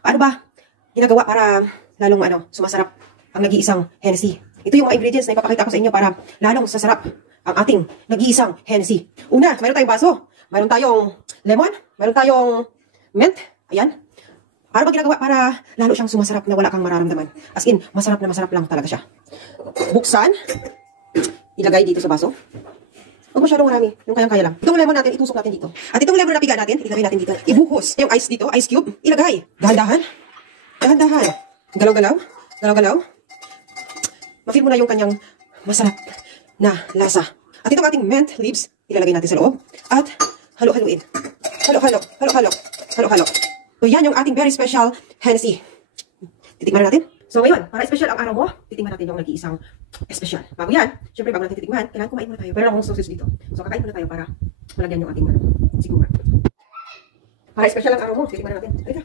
Paano ba ginagawa para lalong sumasarap ang nag-iisang Hennessy? Ito yung mga ingredients na ipapakita ko sa inyo para lalong sasarap ang ating nag-iisang Hennessy. Una, mayroon tayong baso, mayroon tayong lemon, mayroon tayong mint. Ayan. Paano ba ginagawa para lalo siyang sumasarap na wala kang mararamdaman? As in, masarap na masarap lang talaga siya. Buksan, ilagay dito sa baso. Huwag masyadong marami, yung kayang-kaya lang. Itong lemon natin, itusok natin dito. At itong lemon na piga natin, ilagay natin dito. Ibuhos yung ice dito, ice cube, ilagay. Dahan-dahan. Dahan-dahan. Galaw-galaw. Galaw-galaw. Ma-feel mo na yung kanyang masarap na lasa. At itong ating mint leaves, ilalagay natin sa loob. At halo-haluin. Halo-halo. Halo-halo. Halo-halo. So yan yung ating very special Hennessy. Titikman na natin. So ngayon, para special ang araw mo, titikman natin yung nag-iisang special. Bago yan, syempre bago natin titikman, kailangan kumain muna tayo. Pero akong sauces dito. So kakain muna tayo para malagyan yung ating sigura. Para special ang araw mo, titikman na natin. Halika.